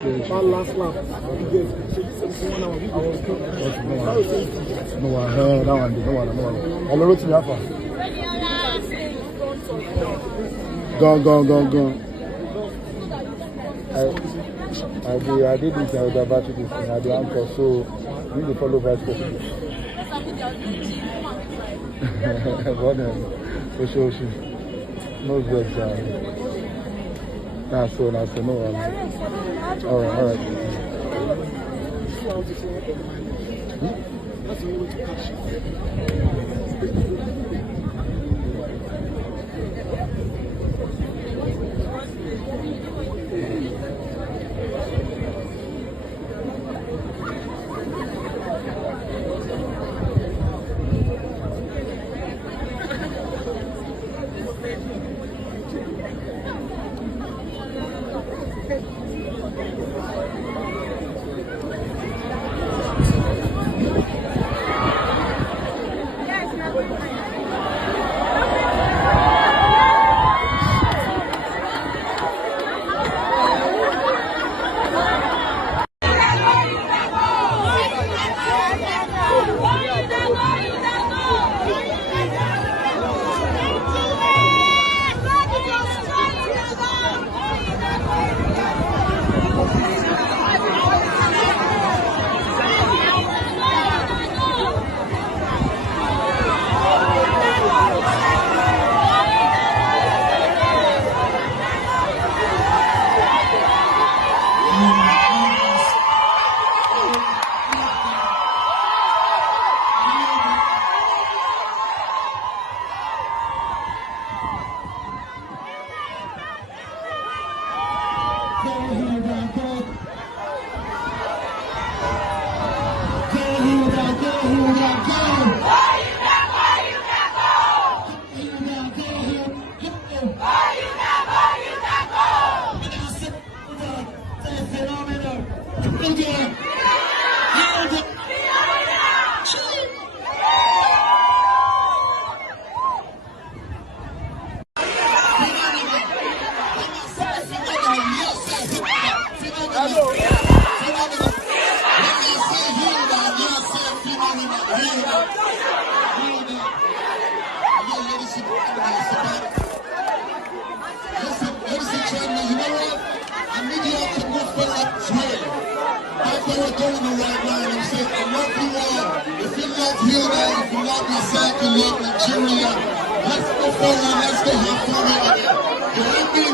That last lap, no, that one. I'm going to the alpha. Go. I did this Hilda Baci this thing. I did anchor, so we need to follow vice president. No drugs. Nah, so no one. All right. That's the way to catch. If you love Hilda, if you love yourself, you love Nigeria, let's go forward, let's go have fun over there. You like me?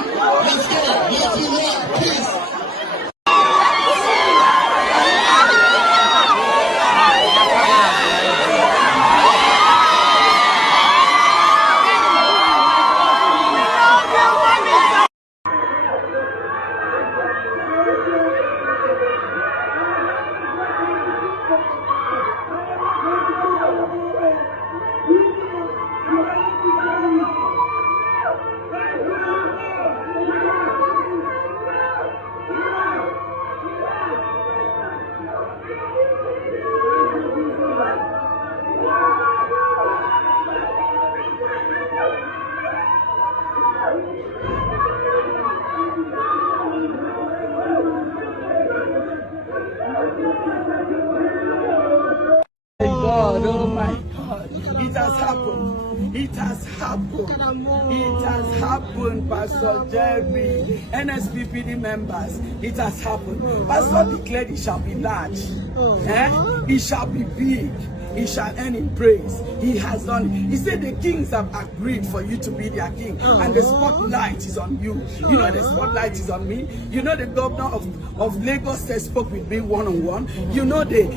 Let's go. Love you all. Peace. God, oh my God, it has happened. It has happened. It has happened, Pastor Jerry, NSPPD members. It has happened. Pastor declared it shall be large. It shall be big. He shall earn in praise. He has done it. He said the kings have agreed for you to be their king. And the spotlight is on you. You know the spotlight is on me. You know the governor of Lagos spoke with me one-on-one. You know the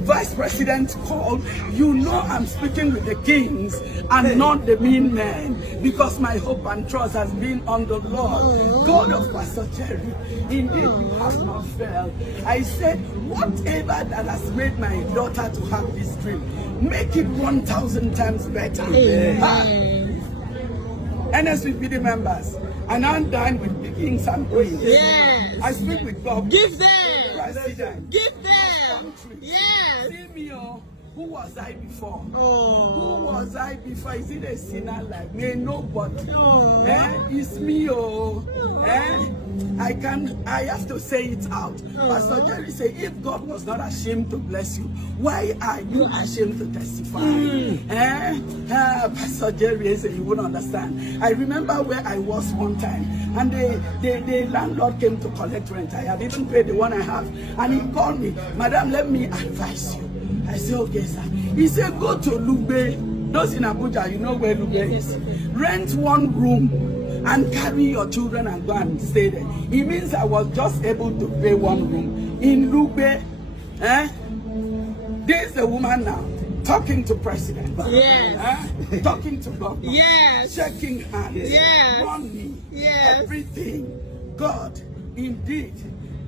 vice president called. You know I'm speaking with the kings and not the mean men. Because my hope and trust has been on the Lord. God of Pastor Jerry. Indeed, you have not failed. I said, whatever that has made my daughter to have this dream, make it 1,000 times better. NSPPD members, and I'm done with the kings and queens. Yes. I speak with God. Give them. President. Give them. Country. Yes. See me, Who was I before? Oh. Who was I before? Is it a sinner like me? Nobody. Oh. It's me, oh. I have to say it out. Pastor Jerry said, if God was not ashamed to bless you, why are you ashamed to testify? Pastor Jerry said, you wouldn't understand. I remember where I was one time, and the landlord came to collect rent. I had even paid the one I have, and he called me, Madam, let me advise you. I said, okay, sir. He said, go to Lugbe. Those in Abuja, you know where Lugbe is. Rent one room and carry your children and go and stay there. It means I was just able to pay one room in Lugbe. There's a woman now talking to president. Yes. Talking to government. Yes. Shaking hands. Yes. Money. Yes. Everything. God, indeed,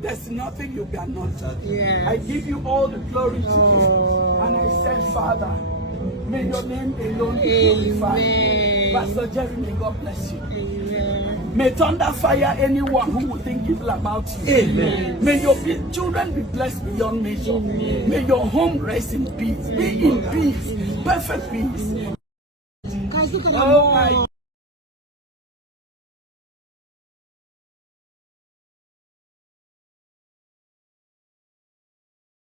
there's nothing you cannot do. Yes. I give you all the glory today. And I said, Father, may your name alone be glorified. Pastor Jerry, may God bless you. Amen. May thunder fire anyone who will think evil about you. Amen. May your children be blessed beyond measure. Amen. May your home rest in peace. Be in peace. Perfect peace. Oh my